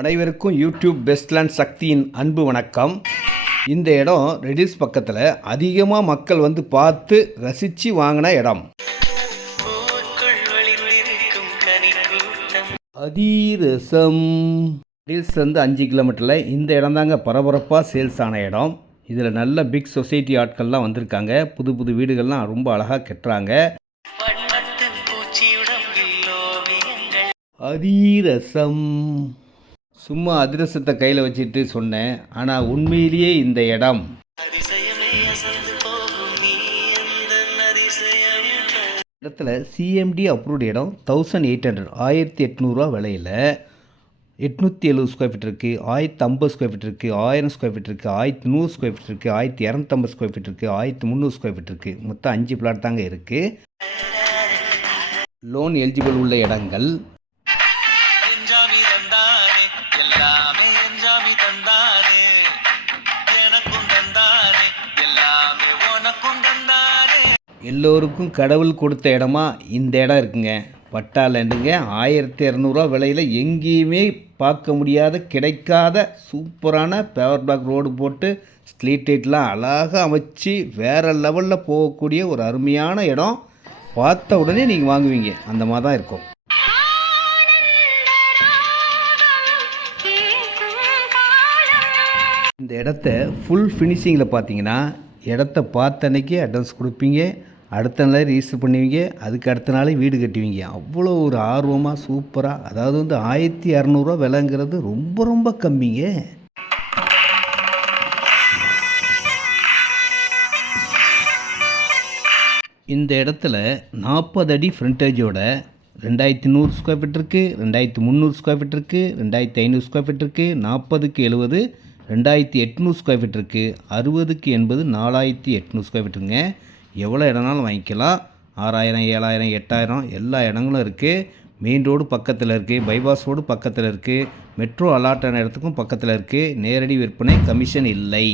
அனைவருக்கும் யூடியூப் பெஸ்ட்லேண்ட் சக்தியின் அன்பு வணக்கம். இந்த இடம் ரெடில்ஸ் பக்கத்தில் அதிகமாக மக்கள் வந்து பார்த்து ரசித்து வாங்கின இடம். அதிரசம் ரெடில்ஸ் வந்து 5 கிலோமீட்டரில் இந்த இடம் தாங்க பரபரப்பாக சேல்ஸ் ஆன இடம். இதில் நல்ல பிக் சொசைட்டி ஆட்கள்லாம் வந்திருக்காங்க. புது புது வீடுகள்லாம் ரொம்ப அழகாக கட்டுறாங்க. அதிரசம் சும்மா அதிரசத்தை கையில் வச்சுட்டு சொன்னேன். ஆனால் உண்மையிலேயே இந்த இடம் இடத்துல சிஎம்டி அப்ரூவ்டு இடம் 1800 1800 விலையில் 870 ஸ்கொயர் ஃபீட் இருக்குது, 1050 ஸ்கொயர் ஃபீட் இருக்குது, 1000 ஸ்கொயர் ஃபீட் இருக்குது, 1100 ஸ்கொயர் ஃபீட் இருக்குது, 1250 ஸ்கொயர் ஃபீட் இருக்குது, 1300 ஸ்கொயர் ஃபீட் இருக்குது. மொத்தம் 5 பிளாட் தாங்க இருக்குது. லோன் எலிஜிபிள் உள்ள இடங்கள். எல்லோருக்கும் கடவுள் கொடுத்த இடமா இந்த இடம் இருக்குங்க. பட்டா லேண்டுங்க. 1200 விலையில் எங்கேயுமே பார்க்க முடியாத கிடைக்காத சூப்பரான பேவர் பிளாக் ரோடு போட்டு ஸ்ட்ரீட் லைட்லாம் அழகாக அமைச்சு வேறு லெவலில் போகக்கூடிய ஒரு அருமையான இடம். பார்த்த உடனே நீங்கள் வாங்குவீங்க, அந்த மாதிரி தான் இருக்கும். இந்த இடத்த ஃபுல் ஃபினிஷிங்கில் பார்த்தீங்கன்னா இடத்த பார்த்த அன்னைக்கு அட்வான்ஸ் கொடுப்பீங்க, அடுத்த நாளே ரிஜிஸ்டர் பண்ணுவீங்க, அதுக்கு அடுத்த நாளே வீடு கட்டுவீங்க. அவ்வளோ ஒரு ஆர்வமாக சூப்பராக. அதாவது வந்து 1200 விலைங்கிறது ரொம்ப ரொம்ப கம்மிங்க. இந்த இடத்துல 40 அடி ஃப்ரண்டேஜோட 2100 ஸ்கொயர் ஃபீட் இருக்குது, 2300 ஸ்கொயர் ஃபீட் இருக்குது, 2500 ஸ்கொயர் ஃபீட் இருக்குது, 40க்கு 70, 2800 ஸ்கொயர் ஃபீட் இருக்குது, 60க்கு 80, 4800 ஸ்கொயர் ஃபீட்டுங்க. எவ்வளோ இடம்னாலும் வாங்கிக்கலாம். 6000, 7000, 8000 எல்லா இடங்களும் இருக்குது. மெயின் ரோடு பக்கத்தில் இருக்குது, பைபாஸ் ரோடு பக்கத்தில் இருக்குது, மெட்ரோ அலாட்டான இடத்துக்கும் பக்கத்தில் இருக்குது. நேரடி விற்பனை, கமிஷன் இல்லை.